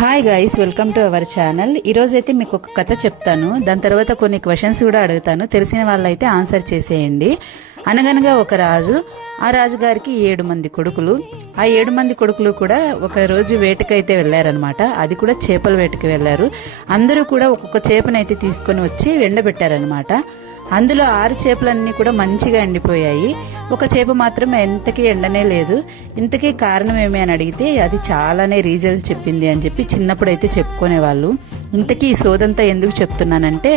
Hi guys, welcome to our channel. ఈరోజు అయితే మీకు ఒక కథ చెప్తాను. దాని తర్వాత కొన్ని క్వశ్చన్స్ కూడా అడుగుతాను. తెలిసిన వాళ్ళైతే ఆన్సర్ చేసేయండి. అనగనగా ఒక రాజు, ఆ రాజుగారికి 7 మంది కొడుకులు. ఆ 7 మంది కొడుకులు కూడా ఒక రోజు వేటకైతే వెళ్లారనమాట. అది కూడా చేపల వేటకి వెళ్లారు. అందరూ కూడా ఒక్కొక్క చేపనైతే తీసుకొని వచ్చి ఎండబెట్టారనమాట. అందులో 6 చేపలన్నీ కూడా మంచిగా ఎండిపోయాయి. ఒక చేప మాత్రం ఎంతకీ ఎండనే లేదు. ఇంతకీ కారణం ఏమి అని అడిగితే అది చాలానే రీజన్స్ చెప్పింది అని చెప్పి చిన్నప్పుడైతే చెప్పుకునేవాళ్ళు. ఇంతకీ ఈ సోదంతా ఎందుకు చెప్తున్నానంటే,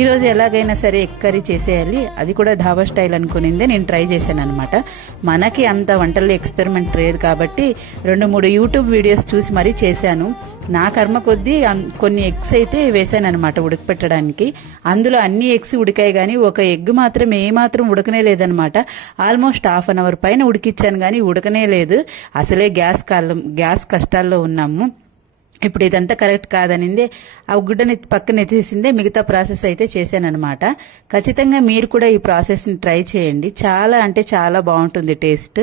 ఈరోజు ఎలాగైనా సరే ఎగ్ కర్రీ చేసేయాలి, అది కూడా ధాబా స్టైల్ అనుకునిందే నేను ట్రై చేశాను అనమాట. మనకి అంత వంటల్లో ఎక్స్పెరిమెంట్ లేదు కాబట్టి 2-3 యూట్యూబ్ వీడియోస్ చూసి మరీ చేశాను. నా కర్మ కొద్దీ కొన్ని ఎగ్స్ అయితే వేసాను అనమాట ఉడకపెట్టడానికి. అందులో అన్ని ఎగ్స్ ఉడికాయి కానీ ఒక ఎగ్ మాత్రం ఏమాత్రం ఉడకనే లేదనమాట. ఆల్మోస్ట్ ½ అన్ అవర్ పైన ఉడికిచ్చాను కానీ ఉడకనే లేదు. అసలే గ్యాస్ కష్టాల్లో ఉన్నాము. ఇప్పుడు ఇదంతా కరెక్ట్ కాదనిందే ఆ గుడ్డని పక్కన ఎత్తేసిందే మిగతా ప్రాసెస్ అయితే చేశానమాట. ఖచ్చితంగా మీరు కూడా ఈ ప్రాసెస్ని ట్రై చేయండి. చాలా అంటే చాలా బాగుంటుంది టేస్ట్.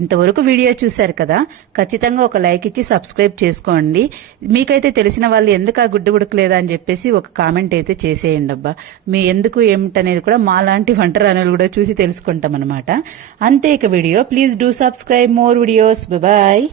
ఇంతవరకు వీడియో చూశారు కదా, ఖచ్చితంగా ఒక లైక్ ఇచ్చి సబ్స్క్రైబ్ చేసుకోండి. మీకైతే తెలిసిన వాళ్ళు ఎందుకు ఆ గుడ్డ ఉడకలేదా అని చెప్పేసి ఒక కామెంట్ అయితే చేసేయండి. అబ్బా, మీ ఎందుకు ఏమిటనేది కూడా మా లాంటి వంటరానులు కూడా చూసి తెలుసుకుంటాం అనమాట. అంతే ఇక video. Please do subscribe more videos. Bye.